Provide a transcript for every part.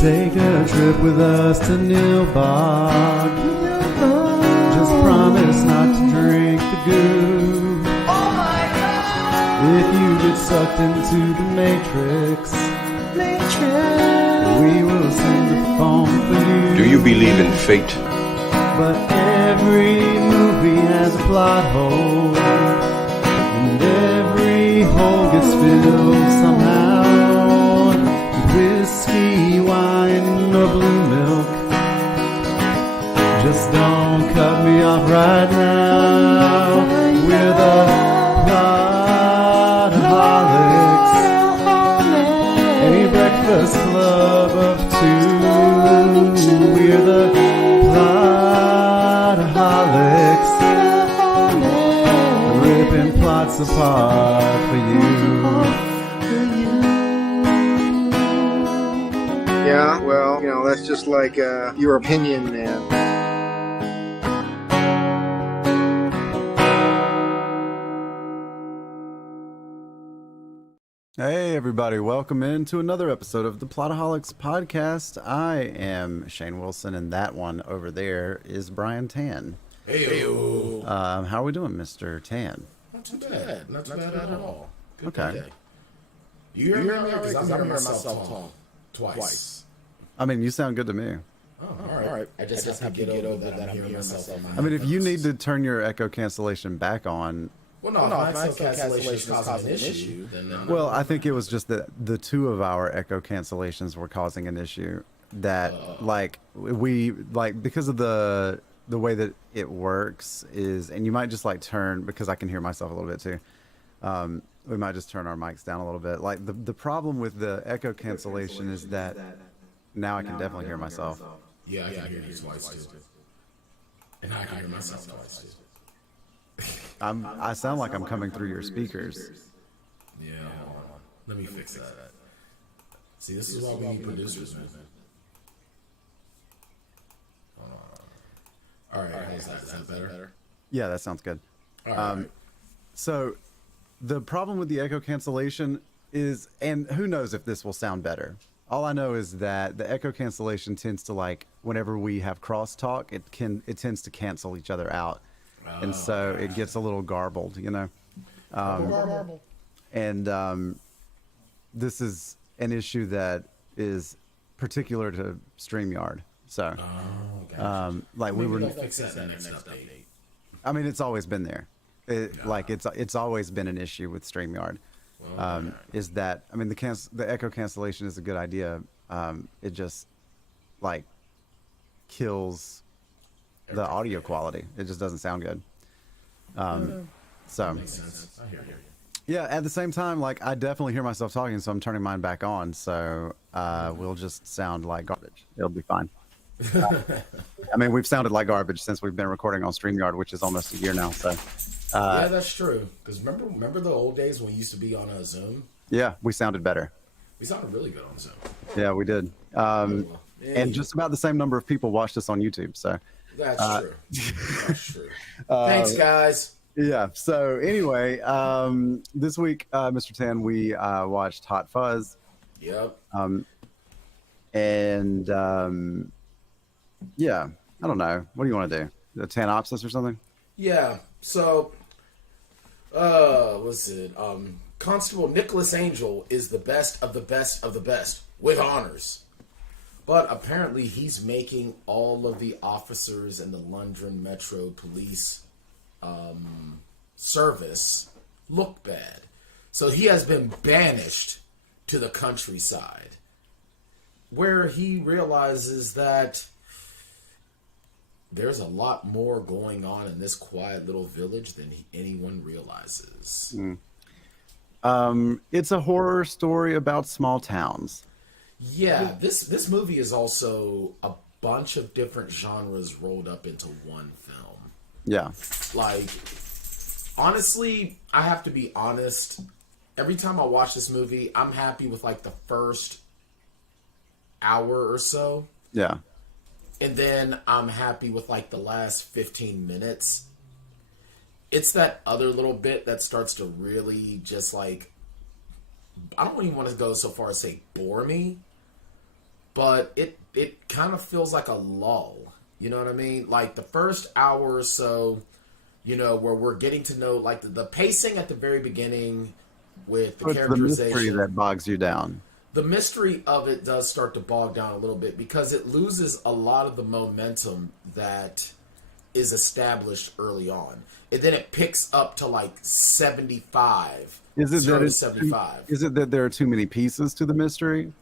Take a trip with us to Nilbog. Just promise not to drink the goo. Oh my God! If you get sucked into the Matrix, we will sing the phone for you. Do you believe in fate? But every movie has a plot hole, and every hole gets filled somehow. Whiskey, wine, or blue milk. Just don't cut me off right now. We're the Plotaholics, a breakfast club of two. We're the Plotaholics, ripping plots apart for you. Yeah, well, that's just like your opinion, man. Hey, everybody. Welcome into another episode of the Plotaholics Podcast. I am Shane Wilson, and that one over there is Bryan Tan. Hey-o. How are we doing, Mr. Tan? Not too bad. Not too bad at all. Good Okay. day. You hear me? Because I'm hearing myself talk twice. I mean, you sound good to me. Oh, all right. I just have to get over that I'm hearing myself. I mean, if you need to turn your echo cancellation back on... Well, no, if my echo cancellation is causing an issue, then... Well, I think it was just that the two of our echo cancellations were causing an issue. That, because of the way that it works is... And you might just, turn... Because I can hear myself a little bit, too. We might just turn our mics down a little bit. The problem with the echo cancellation is that... Now I can definitely hear myself. Yeah, I can hear you twice, too. And I can hear myself twice, too. I sound like I'm coming through your speakers. Yeah, hold on. Let me fix that. See, this is why we need producers, man. Hold on. All right, is that better? Yeah, that sounds good. All right. So the problem with the echo cancellation is, and who knows if this will sound better. All I know is that the echo cancellation tends to whenever we have crosstalk, it tends to cancel each other out. And so it gets a little garbled, Garbled. And this is an issue that is particular to StreamYard. So, Gotcha. we were. They'll fix that in the next update. I mean, it's always been there. It's always been an issue with StreamYard. Is that the echo cancellation is a good idea. It just kills the audio quality. It just doesn't sound good. So Makes sense. I hear you. yeah, at the same time, I definitely hear myself talking, so I'm turning mine back on. So we'll just sound like garbage. It'll be fine. We've sounded like garbage since we've been recording on StreamYard, which is almost a year now. So yeah, that's true. Because remember the old days when we used to be on a Zoom? yeah, we sounded better. We sounded really good on Zoom. Yeah, we did. And just about the same number of people watched us on YouTube. So That's true. That's true. Thanks, guys. yeah. So anyway, this week, Mr. Tan, we watched Hot Fuzz. Yep. Yeah, I don't know. What do you want to do? A Tanopsis or something? Yeah. So, what's it? Constable Nicholas Angel is the best of the best of the best with honors. But apparently he's making all of the officers in the London Metro Police service look bad. So he has been banished to the countryside, where he realizes that there's a lot more going on in this quiet little village than anyone realizes. It's a horror story about small towns. Yeah, this movie is also a bunch of different genres rolled up into one film. Yeah. Honestly, I have to be honest. Every time I watch this movie, I'm happy with the first hour or so. Yeah. And then I'm happy with the last 15 minutes. It's that other little bit that starts to really just I don't even want to go so far as say bore me, but it kind of feels like a lull. You know what I mean? Like the first hour or so, you know, where we're getting to know like the pacing at the very beginning with the characterization. The mystery that bogs you down. The mystery of it does start to bog down a little bit because it loses a lot of the momentum that is established early on. And then it picks up to like 75. Is it that it's 75? Is it that there are too many pieces to the mystery?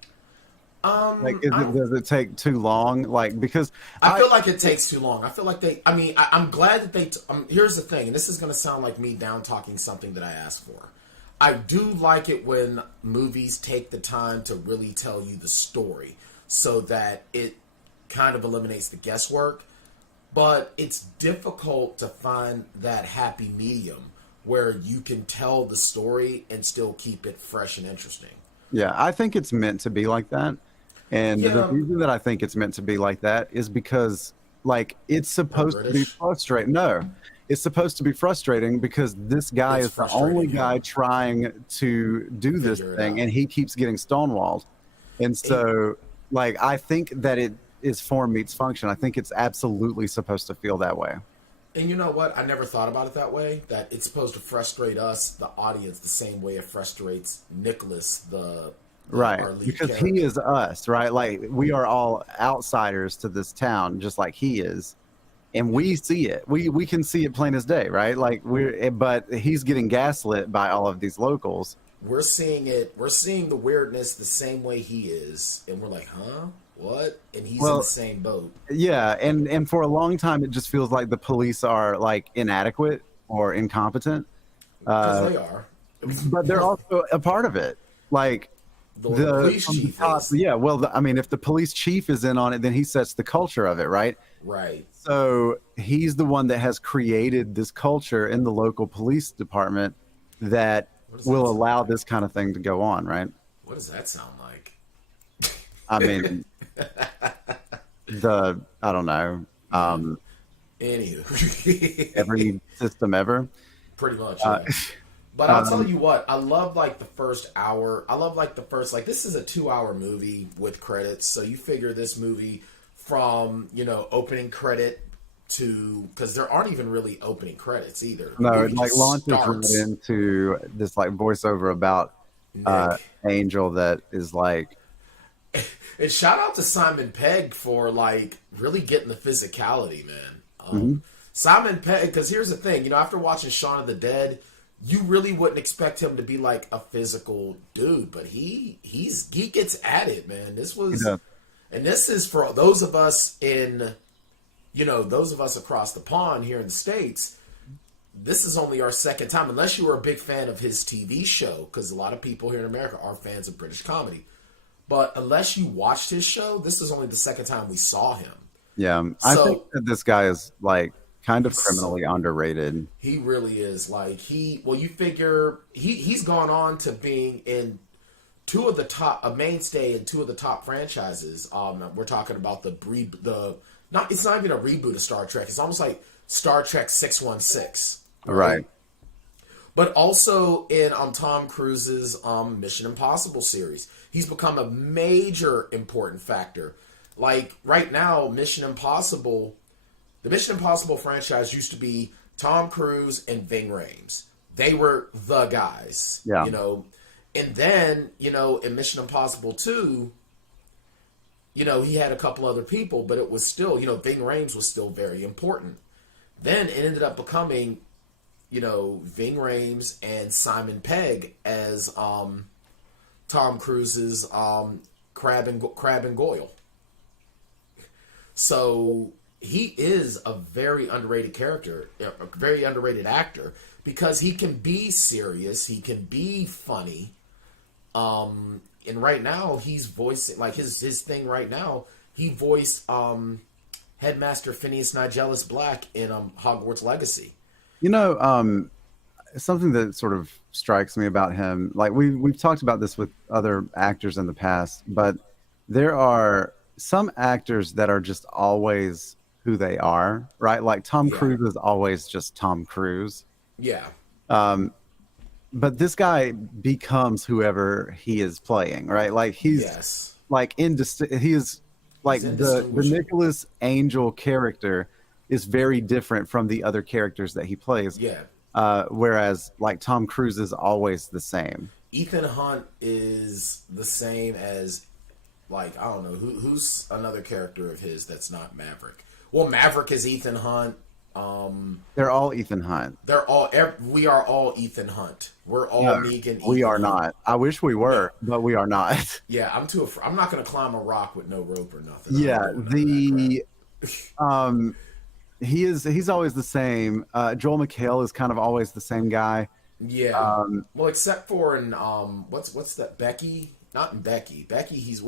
Like, does it take too long? Like, because I feel like it takes too long. I feel like I'm glad that they. Here's the thing, and this is going to sound like me down talking something that I asked for. I do like it when movies take the time to really tell you the story, so that it kind of eliminates the guesswork. But it's difficult to find that happy medium where you can tell the story and still keep it fresh and interesting. Yeah, I think it's meant to be like that. And the reason that I think it's meant to be like that is because, like, it's supposed to be frustrating. No, it's supposed to be frustrating because this guy is the only guy trying to do this thing, and he keeps getting stonewalled. And so, like, I think that it is form meets function. I think it's absolutely supposed to feel that way. And you know what? I never thought about it that way. That it's supposed to frustrate us, the audience, the same way it frustrates Nicholas, right, because character. He is us, right? Like, we are all outsiders to this town, just like he is, and we see it. We can see it plain as day, right? Like, but he's getting gaslit by all of these locals. We're seeing it. We're seeing the weirdness the same way he is, and we're like, huh? What? And he's in the same boat. Yeah, and for a long time, it just feels like the police are like inadequate or incompetent. Because they are. But they're also a part of it. Like, the police chief is. Yeah, well, I mean, if the police chief is in on it, then he sets the culture of it, right? Right. So he's the one that has created this culture in the local police department that will allow this kind of thing to go on, right? What does that sound like? I mean, I don't know. Anywho. Every system ever. Pretty much, yeah. But I'll tell you what, I love like the first hour. I love like the first, like this is a 2-hour movie with credits. So you figure this movie from, you know, opening credit to, because there aren't even really opening credits either. No, it like launches right into this like voiceover about Angel that is like. And shout out to Simon Pegg for like really getting the physicality, man. Simon Pegg, because here's the thing, you know, after watching Shaun of the Dead, you really wouldn't expect him to be like a physical dude, but he gets at it, man. This was, and this is for those of us in, you know, those of us across the pond here in the States. This is only our second time, unless you were a big fan of his TV show, because a lot of people here in America are fans of British comedy. But unless you watched his show, this is only the second time we saw him. Yeah, I think that this guy is like kind of criminally underrated. He really is. Like you figure he's gone on to being in a mainstay in 2 of the top franchises. We're talking about it's not even a reboot of Star Trek. It's almost like Star Trek 616. Right. But also in Tom Cruise's Mission Impossible series. He's become a major important factor. Like right now, the Mission Impossible franchise used to be Tom Cruise and Ving Rhames. They were the guys, you know. And then, you know, in Mission Impossible 2, you know, he had a couple other people, but it was still, you know, Ving Rhames was still very important. Then it ended up becoming, you know, Ving Rhames and Simon Pegg as Tom Cruise's Crab and Goyle. So he is a very underrated character, a very underrated actor, because he can be serious, he can be funny. And right now he's voicing, like his thing right now, he voiced Headmaster Phineas Nigellus Black in Hogwarts Legacy. You know, something that sort of strikes me about him, like we've talked about this with other actors in the past, but there are some actors that are just always who they are, right? Like Tom Cruise is always just Tom Cruise. Yeah. But this guy becomes whoever he is playing, right? Like he's like he is like He's the indistinguishable. Nicholas Angel character is very different from the other characters that he plays. Yeah. Whereas like Tom Cruise is always the same. Ethan Hunt is the same as, like, I don't know, who's another character of his that's not Maverick. Well, Maverick is Ethan Hunt. They're all Ethan Hunt. We are all Ethan Hunt. We're all No, Negan. we Ethan are Hunt. not. I wish we were, but we are not. Yeah, I'm not gonna climb a rock with no rope or nothing. Yeah, he's always the same. Joel McHale is kind of always the same guy. Yeah. Well, except for in what's that, Becky? Not in Becky. Becky, he's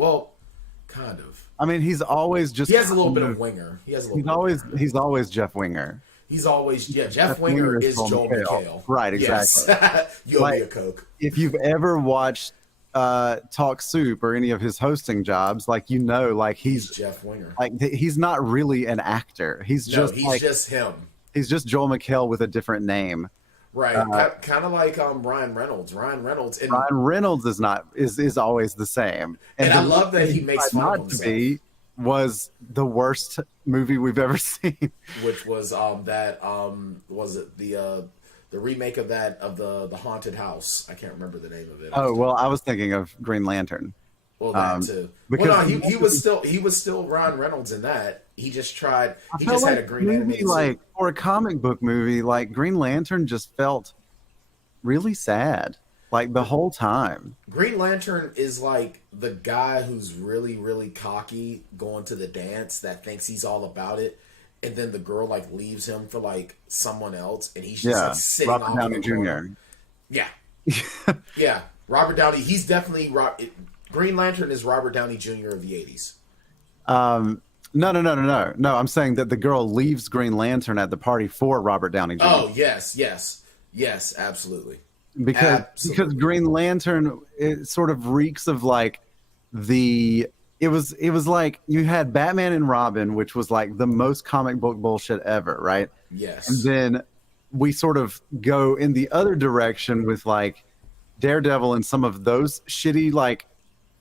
kind of. I mean, he's always just. He has a little bit of Winger. He's always Jeff Winger. He's always Jeff Winger is Joel McHale. Right, exactly. Yes. You owe me a Coke. If you've ever watched Talk Soup or any of his hosting jobs, like like He's Jeff Winger. like he's not really an actor. He's just him. He's just Joel McHale with a different name. Right, kind of like Ryan Reynolds. Ryan Reynolds is always the same. And I love that he makes fun of himself. Was the worst movie we've ever seen. Which was was it the remake of the haunted house? I can't remember the name of it. Oh well, I was thinking of Green Lantern. Well, that too. Well, no, he was still Ryan Reynolds in that. He just tried. He just had a green animated like for a comic book movie. Like Green Lantern just felt really sad, like the whole time. Green Lantern is like the guy who's really, really cocky going to the dance that thinks he's all about it, and then the girl like leaves him for like someone else, and he's just like sitting Robert off Downey in the corner. Jr. Yeah, yeah. Robert Downey. He's definitely Green Lantern is Robert Downey Jr. of the '80s. No. I'm saying that the girl leaves Green Lantern at the party for Robert Downey Jr. Oh yes, absolutely. Because Green Lantern, it sort of reeks of like it was like you had Batman and Robin, which was like the most comic book bullshit ever, right? Yes. And then we sort of go in the other direction with like Daredevil and some of those shitty like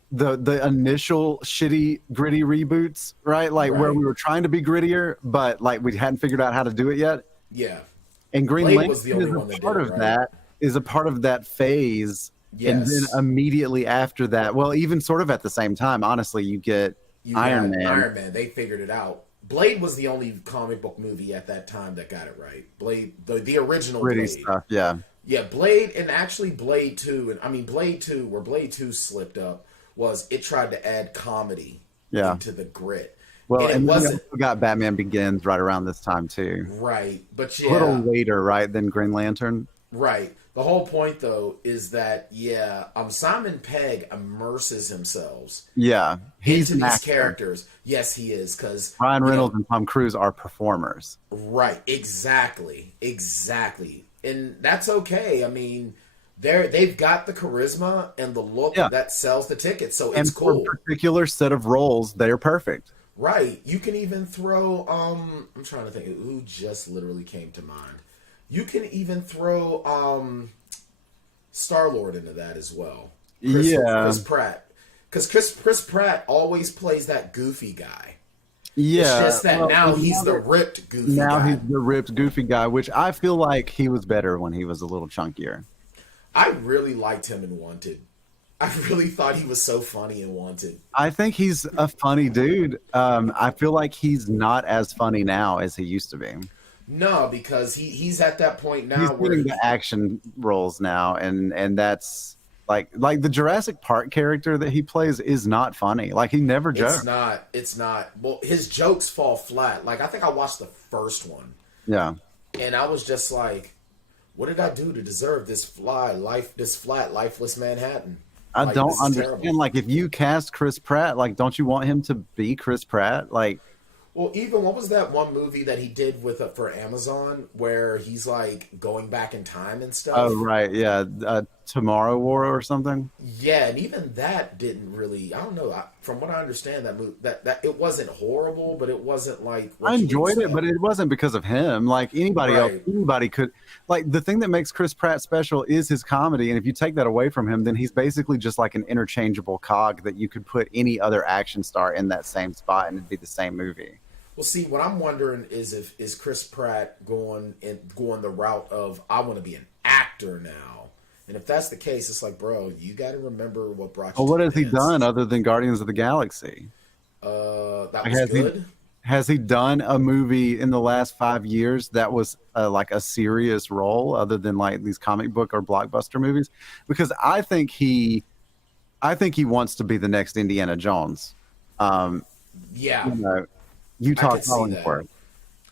the initial shitty gritty reboots, right? Like where we were trying to be grittier, but like we hadn't figured out how to do it yet. Yeah. And Green Blade Lantern was the only one that did it, right? is a part of that phase. Yes. And then immediately after that, well, even sort of at the same time, honestly, you get Iron Man. Iron Man, they figured it out. Blade was the only comic book movie at that time that got it right. Blade, the original Gritty Blade. stuff, yeah. Yeah, Blade, and actually Blade 2, and I mean Blade 2, where Blade 2 slipped up, was it tried to add comedy into the grit. Well, and it then wasn't we got Batman Begins right around this time too. right, but A little later, right, than Green Lantern. Right. The whole point, though, is that Simon Pegg immerses himself. Yeah, he's into these actor. characters. Yes, he is, because Ryan Reynolds and Tom Cruise are performers. Right. Exactly. And that's okay. I mean, they've got the charisma and the look that sells the ticket, so it's cool. For a particular set of roles, they're perfect. Right. You can even throw I'm trying to think who just literally came to mind. You can even throw Star-Lord into that as well. Chris Pratt. Because Chris Pratt always plays that goofy guy. Yeah. It's just that now he's the ripped goofy guy. Now he's the ripped goofy guy, which I feel like he was better when he was a little chunkier. I really liked him in Wanted. I really thought he was so funny in Wanted. I think he's a funny dude. I feel like he's not as funny now as he used to be. No, because he's at that point now he's where getting the action roles now, and that's like the Jurassic Park character that he plays is not funny. Like he never jokes. It's not. Well, his jokes fall flat. Like I think I watched the first one. Yeah. And I was just like, what did I do to deserve this flat, lifeless Manhattan? I don't understand. Terrible. Like if you cast Chris Pratt, like don't you want him to be Chris Pratt? Like well, even what was that one movie that he did with for Amazon where he's like going back in time and stuff? Oh right, yeah, Tomorrow War or something. Yeah, and even that didn't really. I don't know. From what I understand, that movie that it wasn't horrible, but it wasn't like what I you enjoyed it, expect. but it wasn't because of him. Like anybody else, Right. anybody could. Like the thing that makes Chris Pratt special is his comedy, and if you take that away from him, then he's basically just like an interchangeable cog that you could put any other action star in that same spot, and it'd be the same movie. Well, see, what I'm wondering is if is Chris Pratt going the route of I want to be an actor now, and if that's the case, it's like, bro, you got to remember what brought you. Well, what to has the he dance. done other than Guardians of the Galaxy? That Like, was has good. has he done a movie in the last 5 years that was like a serious role other than like these comic book or blockbuster movies? Because I think he wants to be the next Indiana Jones. Yeah, You know, I Utah could see that. Collinsworth.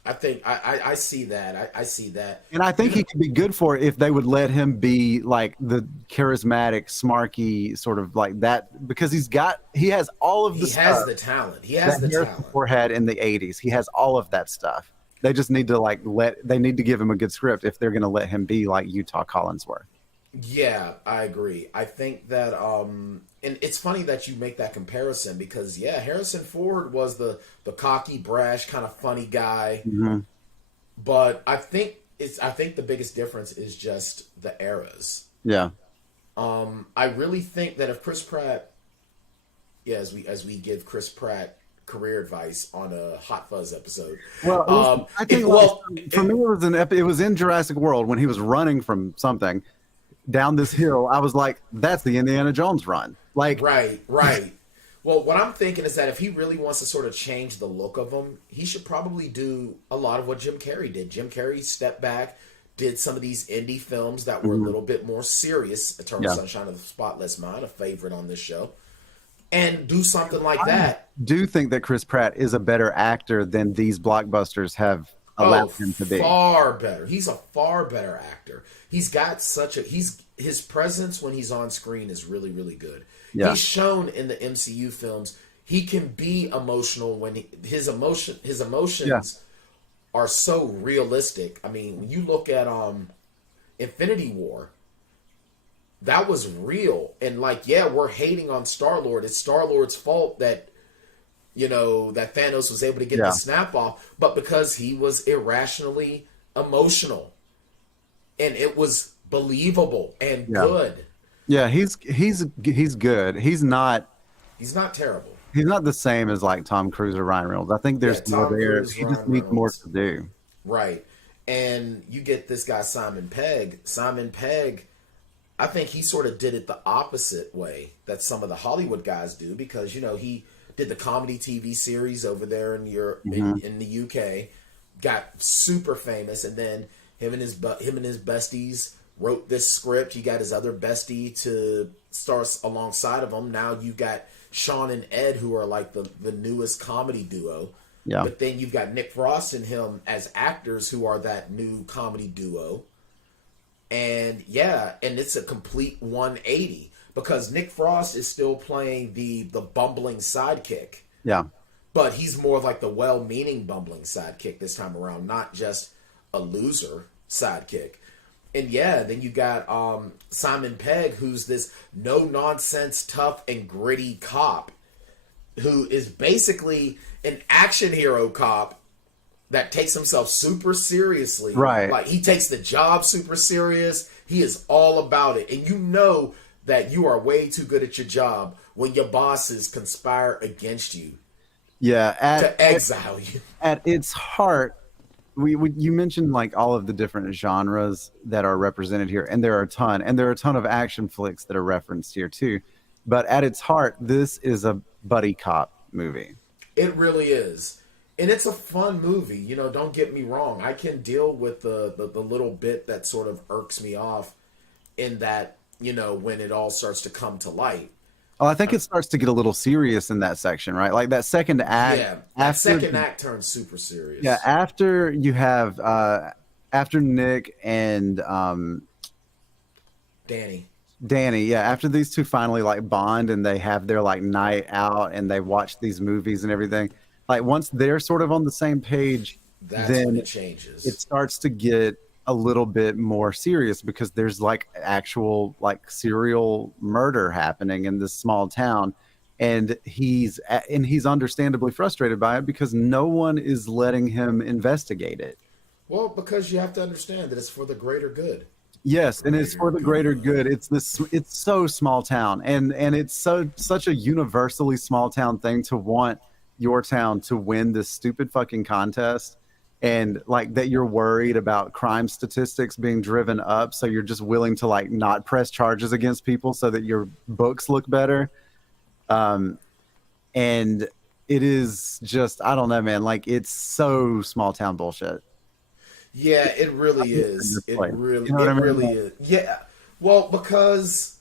I think I see that. I see that. And I think he could be good for it if they would let him be like the charismatic, smarky sort of like that, because he has all of the He has stuff the talent. He has that the Harrison talent. Ford had in the 80s. He has all of that stuff. They just need to they need to give him a good script if they're going to let him be like Utah Collinsworth. Yeah, I agree. I think that and it's funny that you make that comparison because yeah, Harrison Ford was the cocky, brash, kind of funny guy. Mm-hmm. But I think the biggest difference is just the eras. Yeah. I really think that if Chris Pratt, yeah, as we give Chris Pratt career advice on a Hot Fuzz episode. Well, I think for me it was in Jurassic World when he was running from something down this hill. I was like, that's the Indiana Jones run. Like, right. Well, what I'm thinking is that if he really wants to sort of change the look of him, he should probably do a lot of what Jim Carrey did. Jim Carrey stepped back, did some of these indie films that were a little bit more serious. Eternal Sunshine of the Spotless Mind, a favorite on this show, and do something like that. I do think that Chris Pratt is a better actor than these blockbusters have allowed him to be. Far better. He's a far better actor. He's got his presence when he's on screen is really, really good. Yeah. He's shown in the MCU films he can be emotional when his emotions are so realistic. I mean, when you look at Infinity War, that was real. And like, yeah, we're hating on Star-Lord. It's Star-Lord's fault that that Thanos was able to get the snap off, but because he was irrationally emotional. And it was believable and good. Yeah, he's good. He's not terrible. He's not the same as like Tom Cruise or Ryan Reynolds. I think there's more there. Cruise, He just Ryan needs more Reynolds. to do. Right. And you get this guy Simon Pegg. Simon Pegg, I think he sort of did it the opposite way that some of the Hollywood guys do because he did the comedy TV series over there in Europe, in the UK, got super famous, and then him and his besties wrote this script. He got his other bestie to star alongside of him. Now you got Sean and Ed, who are like the newest comedy duo. Yeah. But then you've got Nick Frost and him as actors who are that new comedy duo. And and it's a complete 180 because Nick Frost is still playing the bumbling sidekick. Yeah. But he's more like the well-meaning bumbling sidekick this time around, not just a loser sidekick. And then you got Simon Pegg, who's this no-nonsense, tough and gritty cop who is basically an action hero cop that takes himself super seriously. Right. Like, he takes the job super serious. He is all about it. And you know that you are way too good at your job when your bosses conspire against you. Yeah. To exile you. At its heart, you mentioned like all of the different genres that are represented here, and there are a ton, of action flicks that are referenced here too. But at its heart, this is a buddy cop movie. It really is. And it's a fun movie. Don't get me wrong. I can deal with the little bit that sort of irks me off in that, when it all starts to come to light. Oh, I think it starts to get a little serious in that section, right? Like that second act. Yeah, that second act turns super serious. Yeah, after you have after Nick and Danny. Yeah, after these two finally like bond and they have their like night out and they watch these movies and everything, like once they're sort of on the same page, That's then when it changes. it starts to get a little bit more serious because there's like actual like serial murder happening in this small town, and he's understandably frustrated by it because no one is letting him investigate it. Well, because you have to understand that it's for the greater good. Yes, and it's for the greater good. It's so small town, and it's such a universally small town thing to want your town to win this stupid fucking contest, and like that you're worried about crime statistics being driven up, so you're just willing to like not press charges against people so that your books look better. And it is just, I don't know, man, like it's so small town bullshit. Yeah, it really is. It really, You know what I mean? really is. Yeah. Well, because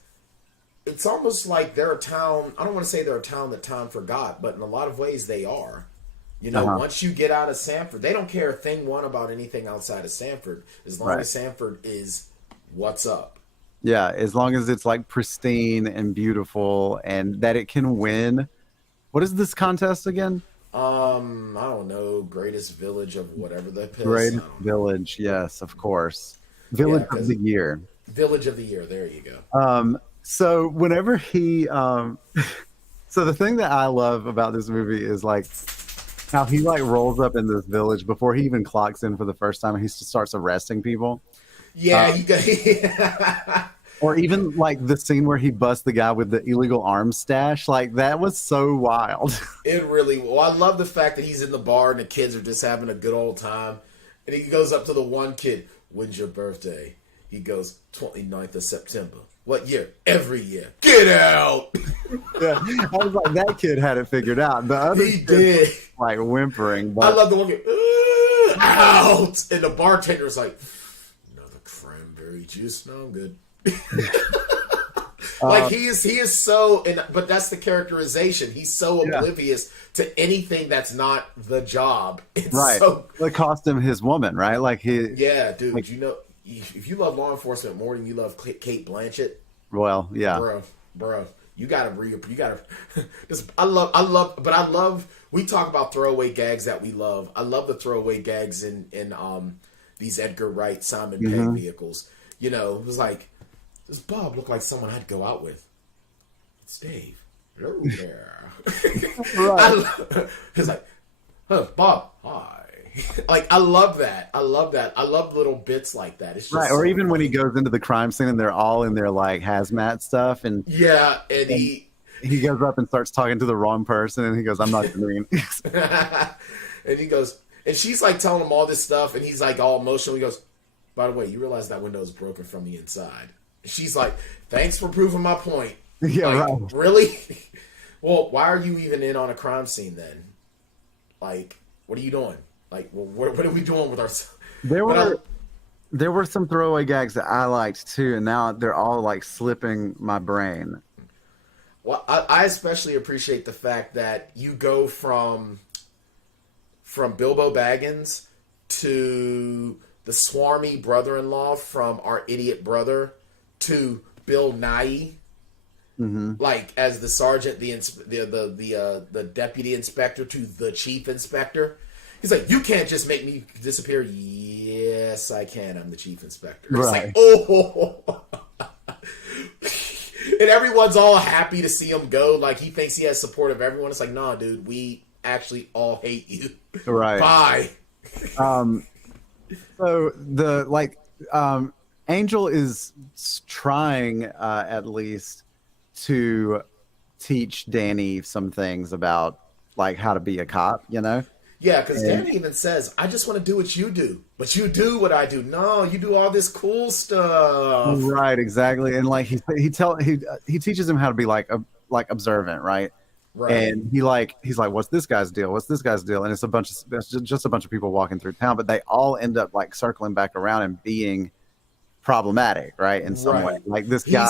it's almost like they're a town. I don't want to say they're a town that time forgot, but in a lot of ways they are. You know, once you get out of Sanford, they don't care a thing one about anything outside of Sanford, as long as Sanford is what's up. Yeah, as long as it's like pristine and beautiful and that it can win. What is this contest again? I don't know. Greatest village of whatever the piss. Greatest village, yes, of course. Village of the year. Village of the year. There you go. So whenever he, so the thing that I love about this movie is like how he like rolls up in this village before he even clocks in for the first time, and he just starts arresting people. Yeah, you got. Or even like the scene where he busts the guy with the illegal arms stash. Like that was so wild. It really. Well, I love the fact that he's in the bar and the kids are just having a good old time, and he goes up to the one kid. When's your birthday? He goes 29th of September. What year? Every year. Get out. Yeah, I was like, that kid had it figured out. The other He did. Like whimpering. But... I love the one kid. Out, and the bartender's like, another cranberry juice. No, I'm good. Like he is so, but that's the characterization. He's so oblivious to anything that's not the job. It's right. So, it cost him his woman, right? Like he. Yeah, dude. Like, you know, if you love law enforcement more than you love Kate Blanchett, well, yeah, bro, you gotta just. I love. We talk about throwaway gags that we love. I love the throwaway gags in these Edgar Wright, Simon Pegg vehicles. You know, it was like, does Bob look like someone I'd go out with? It's Dave. Hello there. Right. He's like, Bob, hi. Like, I love that. I love little bits like that. It's just right. Or even when he goes into the crime scene and they're all in their like hazmat stuff, and and he goes up and starts talking to the wrong person, and he goes, "I'm not green." And he goes, and she's like telling him all this stuff, and he's like all emotional. He goes, by the way, you realize that window is broken from the inside. She's like, thanks for proving my point. Yeah, like, right. Really? Well, why are you even in on a crime scene then? Like, what are you doing? Like, well, what are we doing with ourselves? There were some throwaway gags that I liked too, and now they're all like slipping my brain. Well, I especially appreciate the fact that you go from Bilbo Baggins to the swarmy brother-in-law from Our Idiot Brother to Bill Nighy, like as the sergeant, the deputy inspector to the chief inspector. He's like, you can't just make me disappear. Yes, I can. I'm the chief inspector. It's right. like, oh. And everyone's all happy to see him go. Like, he thinks he has support of everyone. It's like, nah, dude, we actually all hate you. Right. Bye. So Angel is trying at least to teach Danny some things about like how to be a cop, you know? Yeah, because Danny even says, I just want to do what you do. But you do what I do. No, you do all this cool stuff. Right, exactly. And like he teaches him how to be like observant, right? Right. And he's like, what's this guy's deal? What's this guy's deal? And it's just a bunch of people walking through town, but they all end up like circling back around and being problematic, right? In some way. Like this guy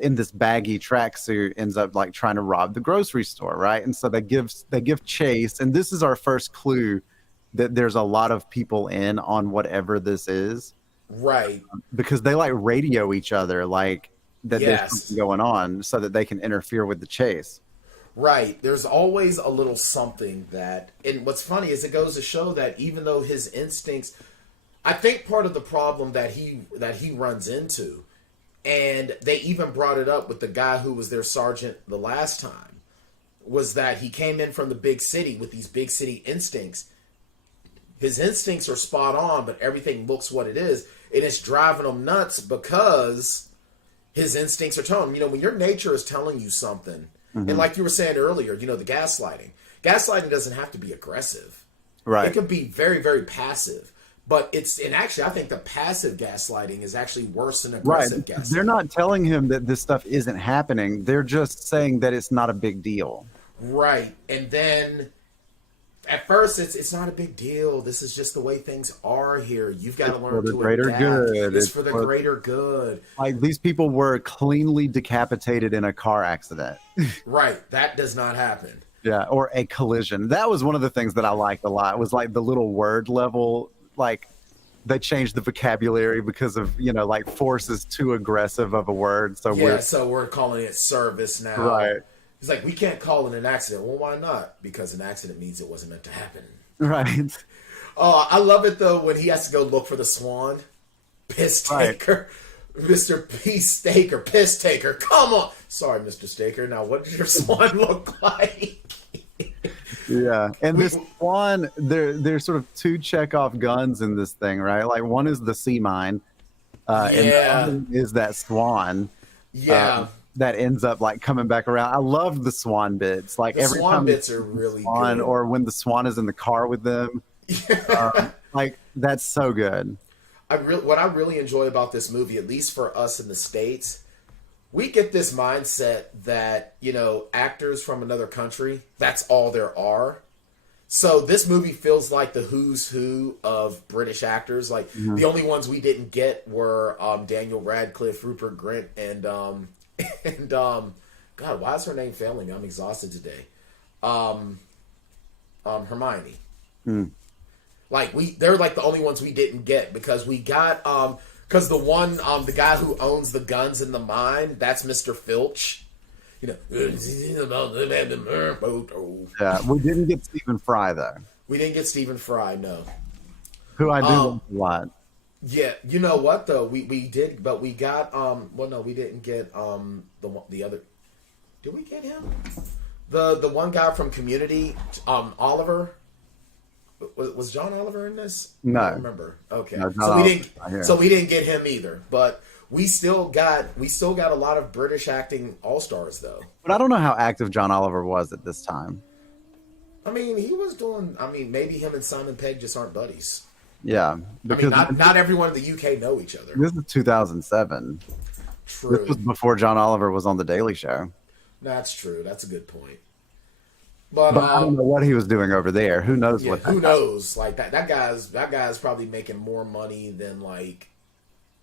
in this baggy tracksuit ends up like trying to rob the grocery store, right? And so they give chase, and this is our first clue that there's a lot of people in on whatever this is. Right. Because they like radio each other like that there's something going on so that they can interfere with the chase. Right. There's always a little something that, and what's funny is it goes to show that even though his instincts, I think part of the problem that he runs into, and they even brought it up with the guy who was their sergeant the last time, was that he came in from the big city with these big city instincts. His instincts are spot on, but everything looks what it is, and it's driving him nuts because his instincts are telling him, you know, when your nature is telling you something, and like you were saying earlier, you know, the gaslighting. Gaslighting doesn't have to be aggressive. Right. It can be very, very passive. But actually, I think the passive gaslighting is actually worse than aggressive gaslighting. They're not telling him that this stuff isn't happening. They're just saying that it's not a big deal. Right. And then at first it's not a big deal. This is just the way things are here. You've got to learn to adapt. Good. It's for the greater good. Like, these people were cleanly decapitated in a car accident. Right. That does not happen. Yeah, or a collision. That was one of the things that I liked a lot. Was like the little word level, like they changed the vocabulary because of, you know, like force is too aggressive of a word. So we're calling it service now. Right. It's like, we can't call it an accident. Well, why not? Because an accident means it wasn't meant to happen. Right. I love it though when he has to go look for the swan. Piss taker. Right. Mr. Peace Staker, piss taker. Come on. Sorry, Mr. Staker. Now, what does your swan look like? Yeah, and this swan, there's sort of two Chekhov guns in this thing, right? Like, one is the sea mine, and the other is that swan. Yeah. That ends up like coming back around. I love the swan bits. Like, the every swan time bits are really good. Or when the swan is in the car with them. Like, that's so good. What I really enjoy about this movie, at least for us in the States, we get this mindset that, you know, actors from another country, that's all there are. So this movie feels like the who's who of British actors. Like, the only ones we didn't get were Daniel Radcliffe, Rupert Grint, and God, why is her name failing me? I'm exhausted today. Hermione. Like, they're like the only ones we didn't get because we got because the guy who owns the guns in the mine, that's Mr. Filch. You know, yeah, we didn't get Stephen Fry though. We didn't get Stephen Fry, no. Who I do like a lot. Yeah, you know what though? We did, but we got well, no, we didn't get the other. Did we get him? The one guy from Community, Oliver. Was John Oliver in this? No, I don't remember. Okay, no, so we didn't get him either. But we still got a lot of British acting all stars though. But I don't know how active John Oliver was at this time. I mean, he was doing. I mean, maybe him and Simon Pegg just aren't buddies. Yeah, because I mean, not everyone in the UK know each other. This is 2007. True. This was before John Oliver was on The Daily Show. That's true. That's a good point. But I don't know what he was doing over there. Who knows yeah, what? Who knows? Like that guy's probably making more money than like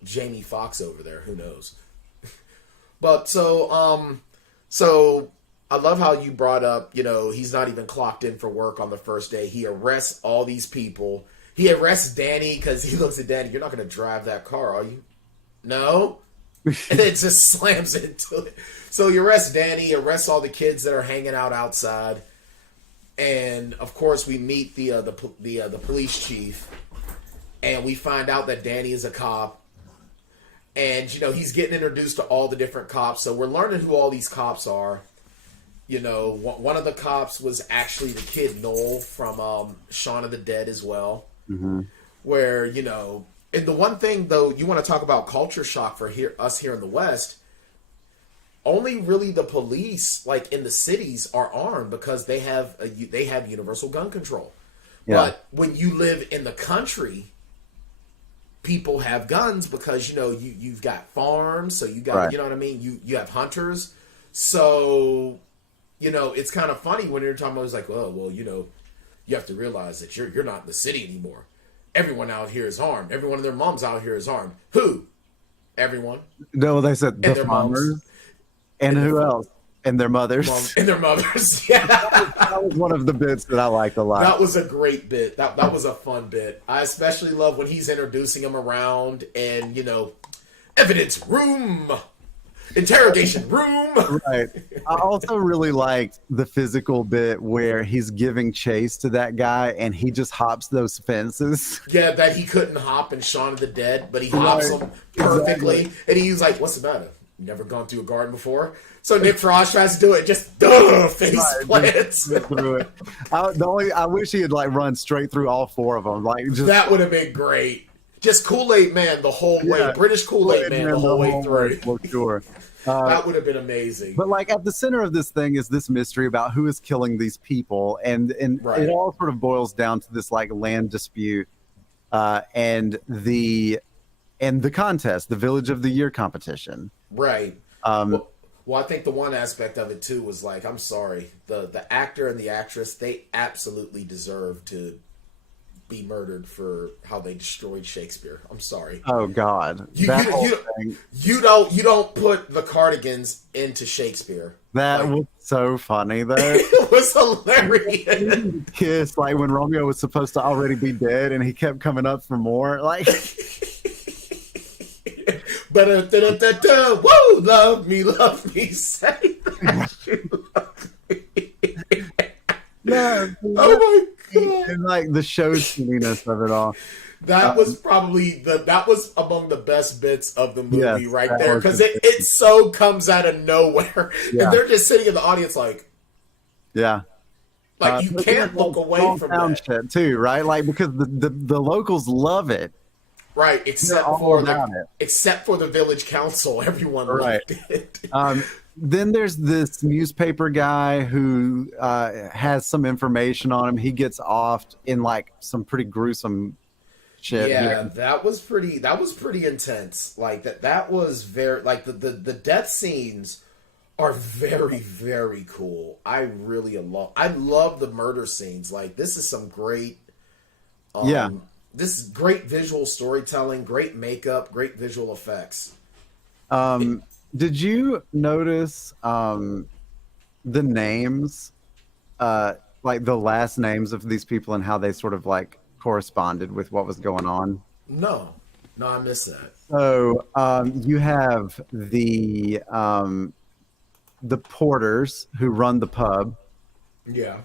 Jamie Foxx over there. Who knows? But so I love how you brought up, you know, he's not even clocked in for work on the first day. He arrests all these people. He arrests Danny because he looks at Danny. You're not going to drive that car, are you? No. And it just slams into it. So he arrests Danny, arrests all the kids that are hanging out outside. And of course, we meet the police chief, and we find out that Danny is a cop, and you know he's getting introduced to all the different cops. So we're learning who all these cops are. You know, one of the cops was actually the kid Noel from Shaun of the Dead as well. Mm-hmm. Where, you know, and the one thing though, you want to talk about culture shock for us here in the West. Only really the police, like in the cities, are armed because they have universal gun control. Yeah. But when you live in the country, people have guns because you know you've got farms, so you got right. You know what I mean. You have hunters, so you know it's kind of funny when you're talking about it's like, oh well, you know, you have to realize that you're not in the city anymore. Everyone out here is armed. Everyone and their moms out here is armed. Who? Everyone. No, they said the farmers. And who else? And their mothers. And their mothers, yeah. That was one of the bits that I liked a lot. That was a great bit. That was a fun bit. I especially love when he's introducing him around and, you know, evidence room. Interrogation room. Right. I also really liked the physical bit where he's giving chase to that guy and he just hops those fences. Yeah, that he couldn't hop in Shaun of the Dead, but he hops them perfectly. Exactly. And he's like, "What's the matter? Never gone through a garden before?" So Nick Frost tries to do it, just face plants. Through it. I wish he had like run straight through all four of them. Like just That would have been great. Just Kool-Aid Man the whole way. British Kool-Aid Man the whole way through. For sure. That would have been amazing. But like at the center of this thing is this mystery about who is killing these people, and Right. it all sort of boils down to this like land dispute, and the contest, the Village of the Year competition. Right. Well, I think the one aspect of it too was like, I'm sorry, the actor and the actress, they absolutely deserve to be murdered for how they destroyed Shakespeare. I'm sorry. Oh God, You thing, don't put the Cardigans into Shakespeare. that was so funny though. It was hilarious. Kiss like when Romeo was supposed to already be dead, and he kept coming up for more. Like, But woo, love me, say that you love me. no, Oh my god! and like the show silliness of it all. That was probably that was among the best bits of the movie Yes, right that there, was because good. it so comes out of nowhere, Yeah. and they're just sitting in the audience like Yeah. you But can't it's like look away small from town that, shit too, right? Like because the locals love it. right? They're all about it. Except for the village council, everyone Right. loved it. Then there's this newspaper guy who has some information on him. He gets offed in like some pretty gruesome shit. Yeah, here. that was pretty intense. Like that was very like the death scenes are very, very cool. I love the murder scenes. Like this is some great Yeah. this is great visual storytelling, great makeup, great visual effects. Did you notice the names, like the last names of these people and how they sort of like corresponded with what was going on? No, I missed that. So you have the porters who run the pub. Yeah.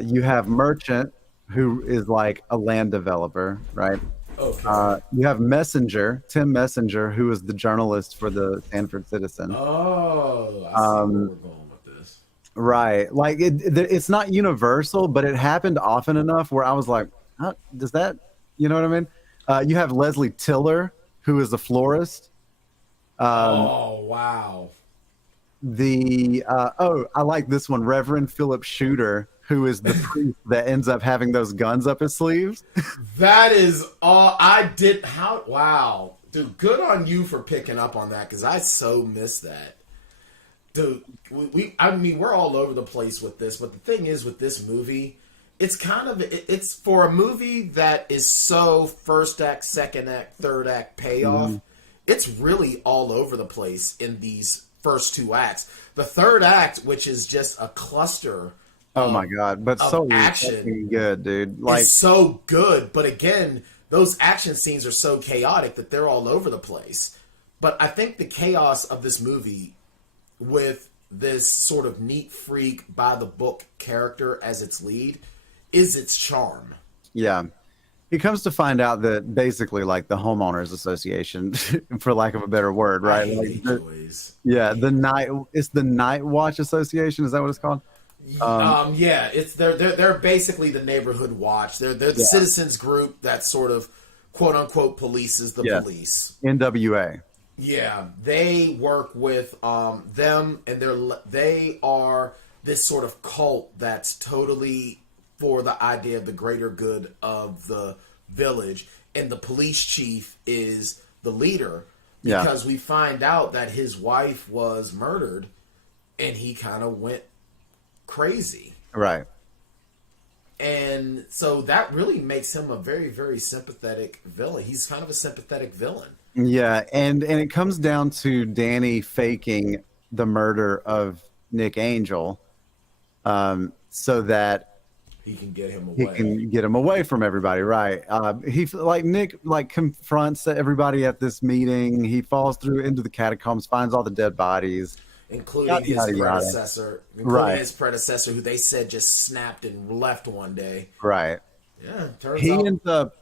You have Merchant, who is like a land developer, right? Okay. You have Messenger, Tim Messenger, who is the journalist for the Sanford Citizen. Oh, I see where we're going with this. Right. Like it's not universal, but it happened often enough where I was like, does that, you know what I mean? You have Leslie Tiller, who is a florist. Oh, wow. I like this one, Reverend Philip Shooter, who is the priest that ends up having those guns up his sleeves. That is all wow. Dude, good on you for picking up on that, because I so missed that. Dude, we're all over the place with this, but the thing is with this movie, it's for a movie that is so first act, second act, third act payoff, it's really all over the place in these first two acts. The third act, which is just a cluster. Oh my god! But so action, good, dude. Like it's so good, but again, those action scenes are so chaotic that they're all over the place. But I think the chaos of this movie, with this sort of neat freak by the book character as its lead, is its charm. yeah, he comes to find out that basically, like the homeowners association, for lack of a better word, right? I Like hate those. it's the Night Watch Association. Is that what it's called? Yeah, it's they're basically the neighborhood watch. They're the citizens group that sort of quote unquote polices the police. NWA. Yeah, they work with them, and they are this sort of cult that's totally for the idea of the greater good of the village, and the police chief is the leader because we find out that his wife was murdered, and he kind of went crazy. Right. And so that really makes him a very, very sympathetic villain. He's kind of a sympathetic villain. Yeah, and it comes down to Danny faking the murder of Nick Angel, so that he can get him he away. can get him away from everybody, right? Nick confronts everybody at this meeting. He falls through into the catacombs, finds all the dead bodies, including his yada, yada. predecessor, who they said just snapped and left one day. Right. Yeah, turns He out. ends up.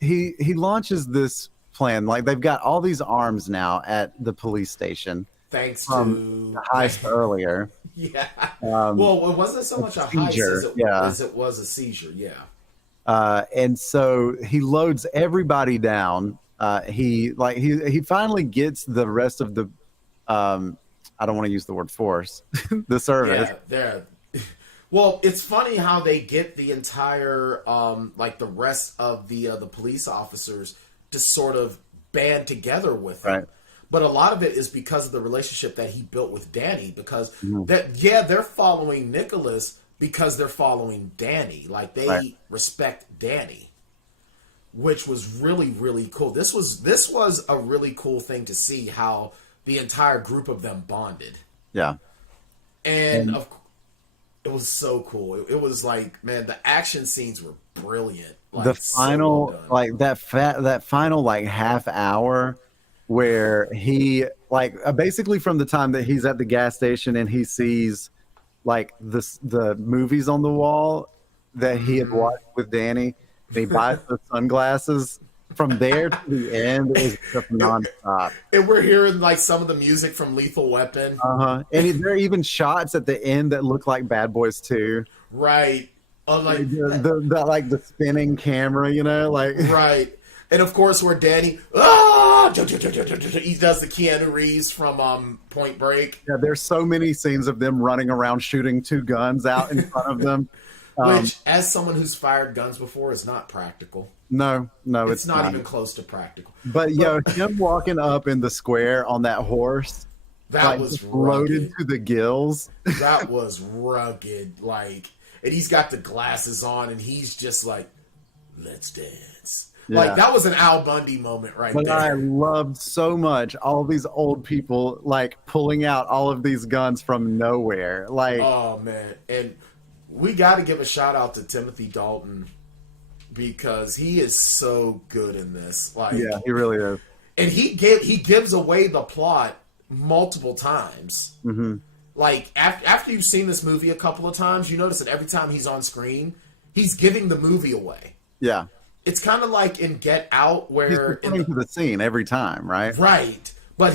He launches this plan. Like they've got all these arms now at the police station. Thanks from to the heist earlier. Yeah. Well, it wasn't so much a heist as it was a seizure. Yeah. And so he loads everybody down. He finally gets the rest of the I don't want to use the word force, the service. Yeah. Well, it's funny how they get the entire the rest of the police officers to sort of band together with him. Right. But a lot of it is because of the relationship that he built with Danny, because they're following Nicholas because they're following Danny. Like they respect Danny, which was really, really cool. This was a really cool thing to see how the entire group of them bonded. Yeah. And of course, it was so cool. It was like, man, the action scenes were brilliant. Like, the final, that final half hour where he basically from the time that he's at the gas station and he sees the movies on the wall that he had watched with Danny, and he buys the sunglasses. From there to the end, it was just nonstop. And we're hearing some of the music from Lethal Weapon. And there are even shots at the end that look like Bad Boys 2. Right. The spinning camera, right. And of course, where Danny, he does the Keanu Reeves from Point Break. Yeah, there's so many scenes of them running around shooting two guns out in front of them. Which, as someone who's fired guns before, is not practical. No, it's not even close to practical. But him walking up in the square on that horse, that was loaded to the gills. That was rugged, and he's got the glasses on, and he's just like, "Let's dance." Yeah. That was an Al Bundy moment there. But I loved so much all these old people pulling out all of these guns from nowhere. Oh man, and we got to give a shout out to Timothy Dalton because he is so good in this. Yeah, he really is. And he gives away the plot multiple times. Mm-hmm. After you've seen this movie a couple of times, you notice that every time he's on screen, he's giving the movie away. Yeah. It's kind of like in Get Out, where he's referring to the scene every time, right? Right. But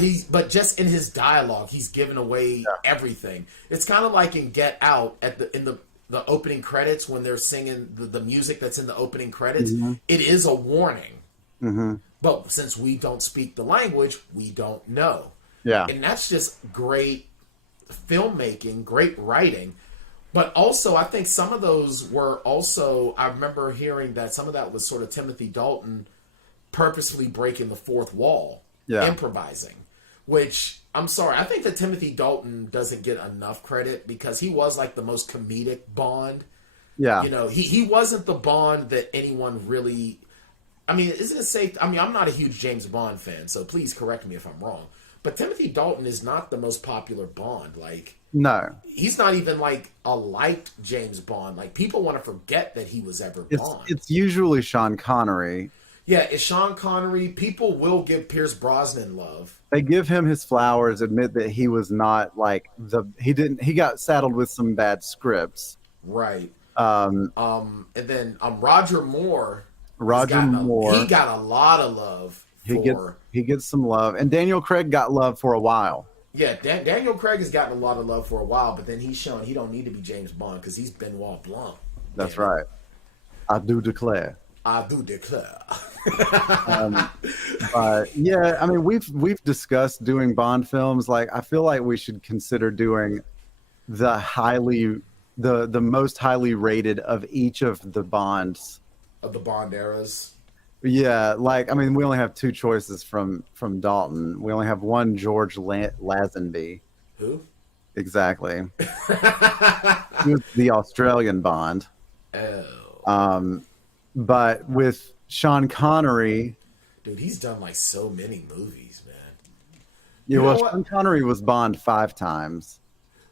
just in his dialogue, he's giving away everything. It's kind of like in Get Out in the opening credits when they're singing the music that's in the opening credits. Mm-hmm. It is a warning. Mm-hmm. But since we don't speak the language, we don't know. Yeah. And that's just great filmmaking, great writing. But also, I think some of those were also, I remember hearing that some of that was sort of Timothy Dalton purposefully breaking the fourth wall, improvising. Which, I'm sorry, I think that Timothy Dalton doesn't get enough credit because he was the most comedic Bond. Yeah. He wasn't the Bond that anyone really... I mean, isn't it safe... I mean, I'm not a huge James Bond fan, so please correct me if I'm wrong. But Timothy Dalton is not the most popular Bond. No. He's not even a liked James Bond. People want to forget that he was ever Bond. It's usually Sean Connery. Yeah, it's Sean Connery. People will give Pierce Brosnan love. They give him his flowers, admit that he was not he got saddled with some bad scripts. Right. And then Roger Moore. He got a lot of love. He gets some love. And Daniel Craig got love for a while. Yeah, Daniel Craig has gotten a lot of love for a while, but then he's shown he don't need to be James Bond because he's Benoit Blanc. That's right. I do declare. But yeah, I mean, we've discussed doing Bond films. I feel like we should consider doing the most highly rated of each of the Bonds. Of the Bond eras. Yeah, I mean, we only have two choices from Dalton. We only have one, George Lazenby. Who? Exactly. He was the Australian Bond. Oh. But with Sean Connery... Dude, he's done so many movies, man. Yeah, Sean Connery was Bond 5 times.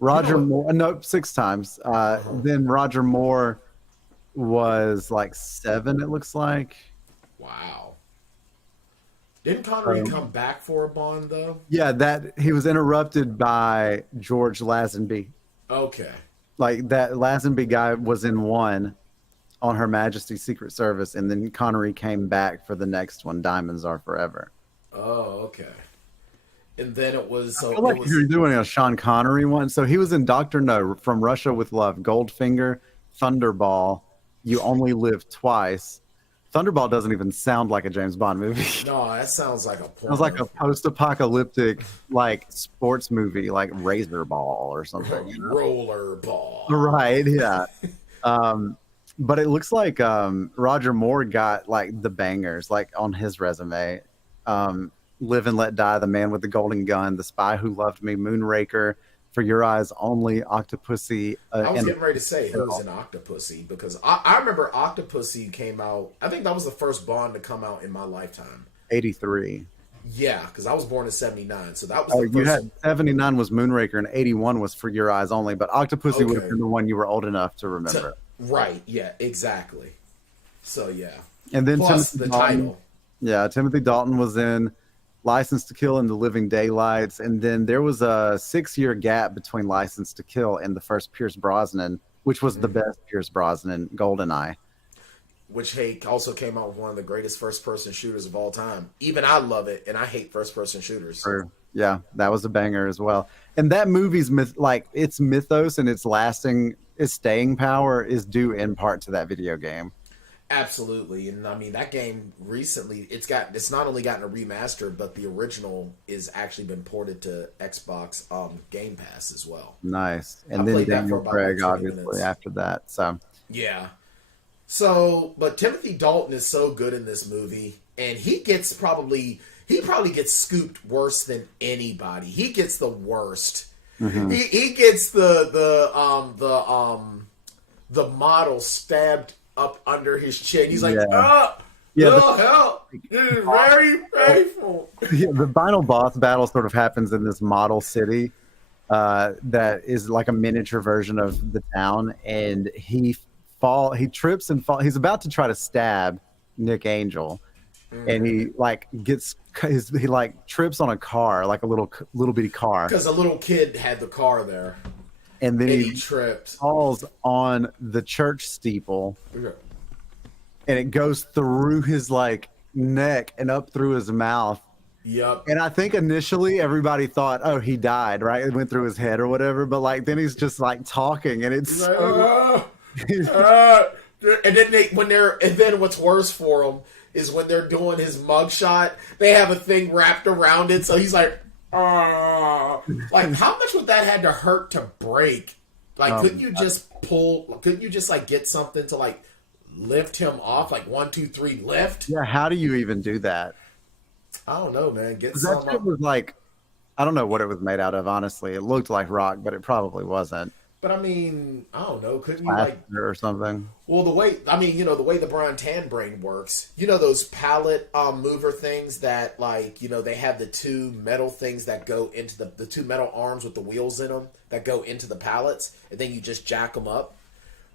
Roger Moore, nope, 6 times. Then Roger Moore was like 7, it looks like. Wow. Didn't Connery come back for a Bond, though? Yeah, that he was interrupted by George Lazenby. Okay. Like, that Lazenby guy was in 1 on Her Majesty's Secret Service, and then Connery came back for the next one, Diamonds Are Forever. Oh, okay. And then it was... So I feel like you're doing a Sean Connery one. So he was in Dr. No, From Russia with Love, Goldfinger, Thunderball, You Only Live Twice. Thunderball doesn't even sound like a James Bond movie. No, that sounds like a porno. It was like a post-apocalyptic, like, sports movie, like Razor Ball or something. You know? Roller ball. Right, yeah. But it looks like Roger Moore got, like, the bangers, like, on his resume. Live and Let Die, The Man with the Golden Gun, The Spy Who Loved Me, Moonraker, For Your Eyes Only, Octopussy. I was getting ready to say who's in Octopussy, because I remember Octopussy came out, I think that was the first Bond to come out in my lifetime. 83. Yeah, because I was born in 79, so that was the first. You had 79 was Moonraker and 81 was For Your Eyes Only, but Octopussy would have been the one you were old enough to remember. Right, yeah, exactly. So, yeah. And then plus Timothy the Dalton, title. Yeah, Timothy Dalton was in License to Kill and The Living Daylights, and then there was a 6-year gap between License to Kill and the first Pierce Brosnan, which was the best Pierce Brosnan, GoldenEye. Which also came out with one of the greatest first-person shooters of all time. Even I love it, and I hate first-person shooters. Sure. Yeah, that was a banger as well. And that movie's its mythos and its staying power is due in part to that video game. Absolutely, and I mean that game recently it's not only gotten a remaster, but the original is actually been ported to Xbox Game Pass as well. Nice, and then Daniel Craig like obviously minutes. after that. So yeah, but Timothy Dalton is so good in this movie, and he probably gets scooped worse than anybody. He gets the worst. Mm-hmm. He gets the model stabbed up under his chin. He's like, help! It is very painful. Yeah, the final boss battle sort of happens in this model city that is like a miniature version of the town, and he trips and falls. He's about to try to stab Nick Angel, and he trips on a car, like a little bitty car, because a little kid had the car there. And then he trips, falls on the church steeple, and it goes through his neck and up through his mouth. Yep. And I think initially everybody thought, oh, he died, right? It went through his head or whatever. But then he's just talking, and it's and then what's worse for him is when they're doing his mugshot, they have a thing wrapped around it, so he's like. How much would that had to hurt to break? Couldn't you just get something to lift him off? 1, 2, 3, lift? Yeah, how do you even do that? I don't know, man. Get that some. Shit was I don't know what it was made out of, honestly. It looked like rock, but it probably wasn't. But I mean, I don't know. Couldn't you or something? Well, the way the Bryan Tan brain works, those pallet mover things that they have the 2 metal things that go into the 2 metal arms with the wheels in them that go into the pallets, and then you just jack them up.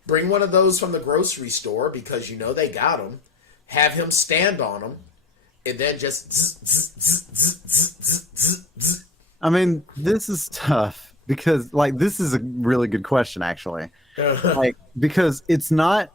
Bring one of those from the grocery store because they got them. Have him stand on them, and then just. I mean, this is tough. Because this is a really good question, actually. Because it's not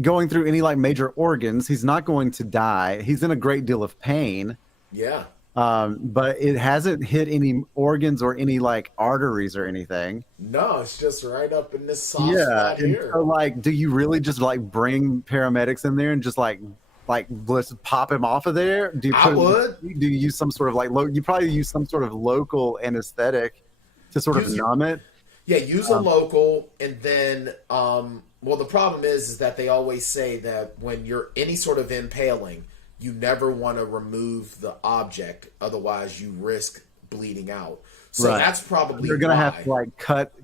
going through any major organs. He's not going to die. He's in a great deal of pain. Yeah. But it hasn't hit any organs or any arteries or anything. No, it's just right up in this soft spot here. So do you really just bring paramedics in there and just let's pop him off of there? Do you use some sort of you probably use some sort of local anesthetic to sort of numb it? Yeah, use a local, and then, the problem is that they always say that when you're any sort of impaling, you never want to remove the object, otherwise you risk bleeding out. So that's probably you're gonna have to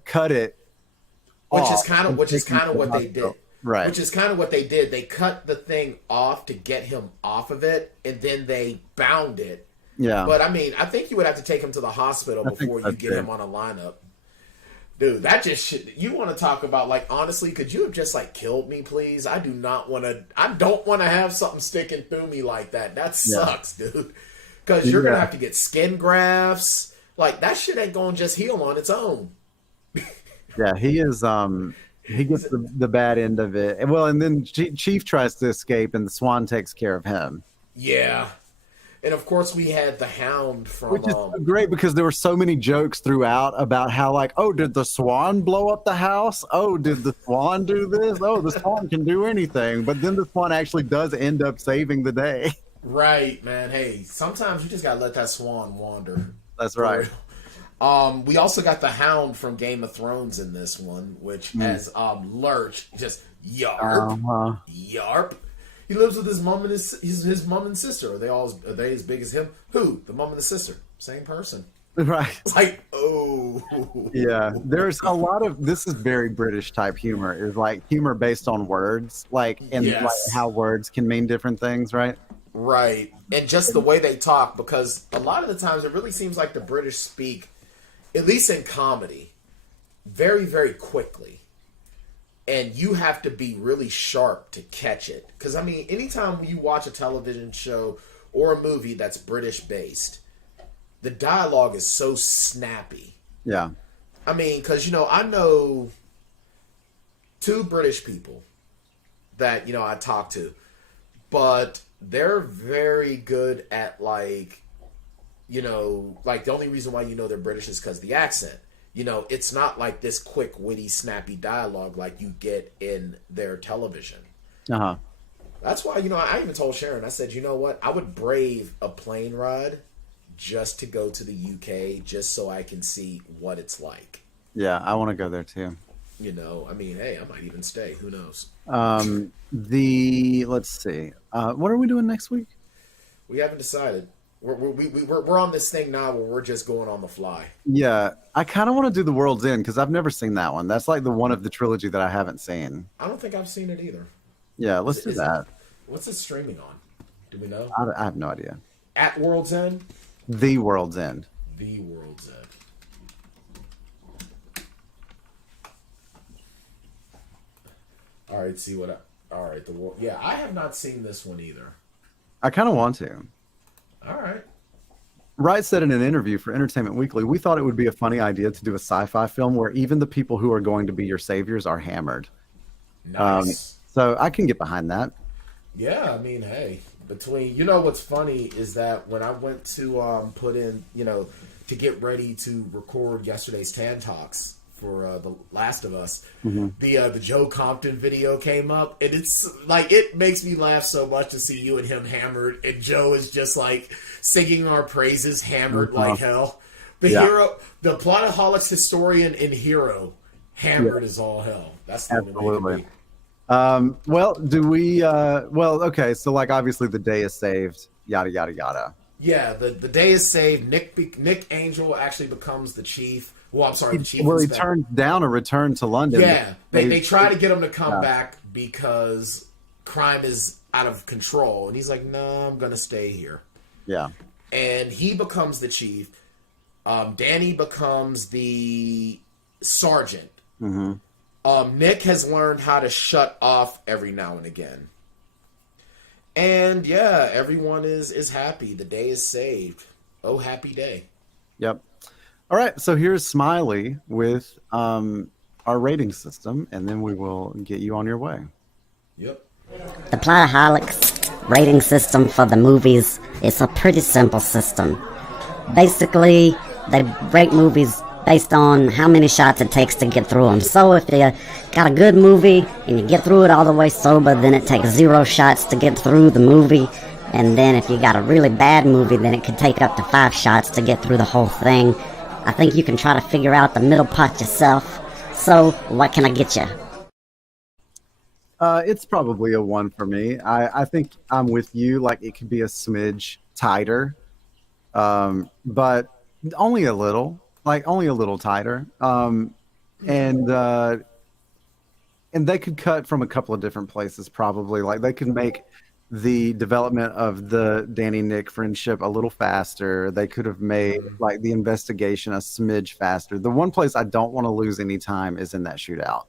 cut it, which is kind of what they did. Right. Which is kind of what they did. They cut the thing off to get him off of it, and then they bound it. Yeah. But I mean, I think you would have to take him to the hospital before you get him on a lineup. Dude, that just shit. You want to talk about, like, honestly, could you have just, like, killed me, please? I don't want to have something sticking through me like that. That sucks, dude. Because you're going to have to get skin grafts. Like, that shit ain't going to just heal on its own. Yeah, he is, he gets the bad end of it. Well, and then Chief tries to escape, and the Swan takes care of him. Yeah. And of course, we had the Hound from. Which is great because there were so many jokes throughout about how, like, oh, did the Swan blow up the house? Oh, did the Swan do this? Oh, the Swan can do anything. But then the Swan actually does end up saving the day. Right, man. Hey, sometimes you just gotta let that Swan wander. That's right. We also got the Hound from Game of Thrones in this one, which has Lurch just yarp, yarp. He lives with his mom and his mom and sister. Are they as big as him? Who? The mom and the sister. Same person. Right. It's like, oh. Yeah. There's a lot of, this is very British type humor. It's like humor based on words, like, and like how words can mean different things, right? Right. And just the way they talk, because a lot of the times it really seems like the British speak, at least in comedy, very, very quickly. And you have to be really sharp to catch it. Because, I mean, anytime you watch a television show or a movie that's British-based, the dialogue is so snappy. Yeah. I mean, because, I know 2 British people that, I talk to. But they're very good at, like, like, the only reason why they're British is because the accent. It's not like this quick, witty, snappy dialogue like you get in their television. Uh-huh. That's why, I even told Sharon, I said, you know what? I would brave a plane ride just to go to the UK, just so I can see what it's like. Yeah, I want to go there too. I mean, hey, I might even stay. Who knows? Let's see. What are we doing next week? We haven't decided. We're on this thing now where we're just going on the fly. Yeah, I kind of want to do The World's End because I've never seen that one. That's like the one of the trilogy that I haven't seen. I don't think I've seen it either. Yeah, let's do that. What's it streaming on? Do we know? I have no idea. At World's End? The World's End. The World's End. All right, see what all right, the world. Yeah, I have not seen this one either. I kind of want to. All right. Wright said in an interview for Entertainment Weekly, we thought it would be a funny idea to do a sci-fi film where even the people who are going to be your saviors are hammered. Nice. So I can get behind that. Yeah, I mean, hey, between, what's funny is that when I went to put in, to get ready to record yesterday's Tan Talks for The Last of Us, the Joe Compton video came up, and it's like, it makes me laugh so much to see you and him hammered, and Joe is just like singing our praises, hammered like hell. The hero, the Plotaholics historian and hero, hammered as all hell. That's the absolutely. Well, do we? Okay. So, like, obviously, the day is saved. Yada yada yada. Yeah, the day is saved. Nick Angel actually becomes the chief. Well, I'm sorry, the chief. Well, he turns down a return to London. Yeah, they try to get him to come back because crime is out of control, and he's like, "No, I'm gonna stay here." Yeah, and he becomes the chief. Danny becomes the sergeant. Nick has learned how to shut off every now and again. And yeah, everyone is happy. The day is saved. Oh, happy day. Yep. All right, so here's Smiley with our rating system, and then we will get you on your way. Yep. The Plotaholics rating system for the movies is a pretty simple system. Basically, they rate movies based on how many shots it takes to get through them. So if you got a good movie and you get through it all the way sober, then it takes 0 shots to get through the movie. And then if you got a really bad movie, then it could take up to 5 shots to get through the whole thing. I think you can try to figure out the middle part yourself. So what can I get you? It's probably a 1 for me. I think I'm with you. Like, it could be a smidge tighter, but only a little. Like, only a little tighter. And they could cut from a couple of different places, probably. Like, they could make the development of the Danny Nick friendship a little faster. They could have made like the investigation a smidge faster. The one place I don't want to lose any time is in that shootout.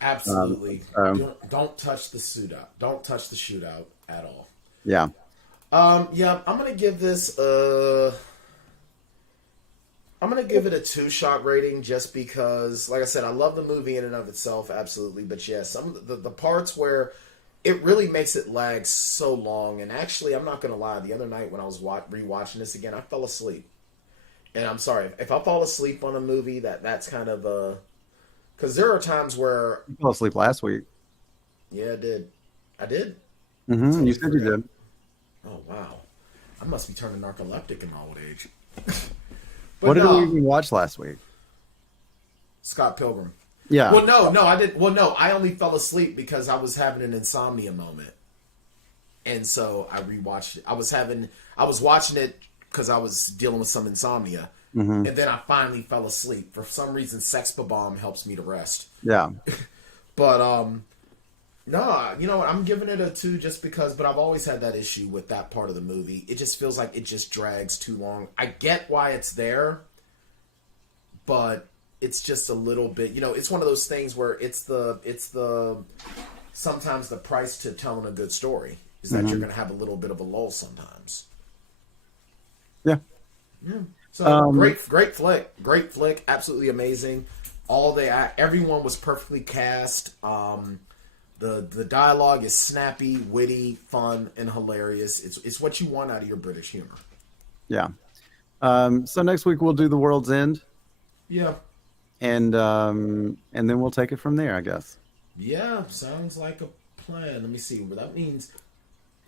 Absolutely. Don't touch the shootout. Don't touch the shootout at all. Yeah. Yeah, I'm gonna give this I'm gonna give it a 2-shot rating just because, like I said, I love the movie in and of itself, absolutely. But yeah, some of the parts where it really makes it lag so long. And actually, I'm not gonna lie, the other night when I was rewatching this again, I fell asleep. And I'm sorry if I fall asleep on a movie, that's kind of because there are times where You fell asleep last week. yeah, I did. You said you did. Oh wow, I must be turning narcoleptic in my old age. What did we even watch last week? Scott Pilgrim. Yeah. Well, no, I didn't. Well, no, I only fell asleep because I was having an insomnia moment, and so I rewatched it. I was watching it because I was dealing with some insomnia, and then I finally fell asleep. For some reason, Sex Bomb helps me to rest. Yeah. But no, you know what? I'm giving it a 2 just because. But I've always had that issue with that part of the movie. It just feels like it just drags too long. I get why it's there, but it's just a little bit. You know, it's one of those things where it's the sometimes the price to telling a good story is that you're going to have a little bit of a lull sometimes. Yeah. Yeah. So great flick, absolutely amazing. Everyone was perfectly cast. The dialogue is snappy, witty, fun, and hilarious. It's what you want out of your British humor. Yeah. So next week we'll do The World's End. Yeah. And then we'll take it from there, I guess. Yeah, sounds like a plan. Let me see what that means.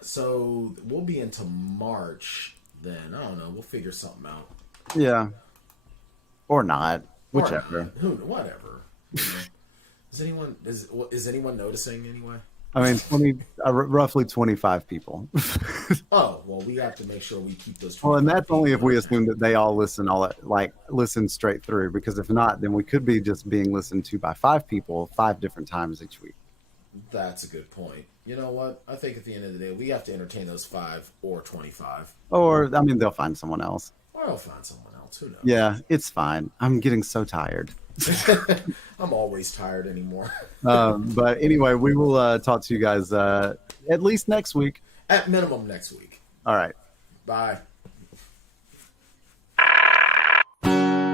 So we'll be into March then. I don't know. We'll figure something out. Yeah. Or not. Whichever. Whatever. Is anyone noticing anyway? I mean, roughly 25 people. Oh, well, we have to make sure we keep those. Well, and that's only if we assume that they all listen straight through, because if not, then we could be just being listened to by 5 people 5 different times each week. That's a good point. You know what? I think at the end of the day, we have to entertain those 5 or 25. Or, I mean, they'll find someone else. Or they'll find someone else. Who knows? Yeah, it's fine. I'm getting so tired. I'm always tired anymore. But anyway, we will talk to you guys at least next week. At minimum next week. All right. Bye.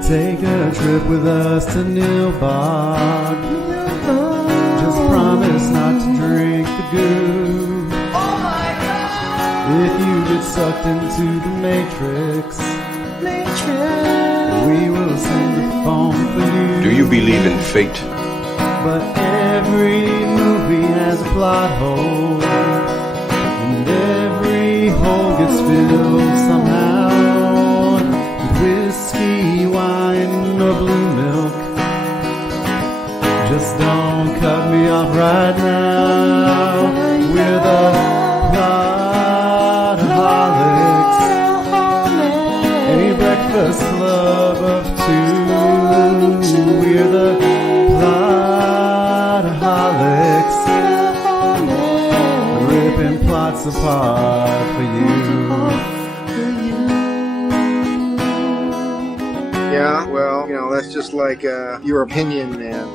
Take a trip with us to Nilbog. Just promise not to drink the goo. Oh my God! If you get sucked into the Matrix, we will send a phone for you. Do you believe in fate? But every movie has a plot hole, and every hole gets filled somehow. Whiskey, wine, or blue milk. Just don't cut me off right now. We're the Plotaholics, a breakfast club of 2. We're the Plotaholics, ripping plots apart for you. Yeah, well, that's just like your opinion, man.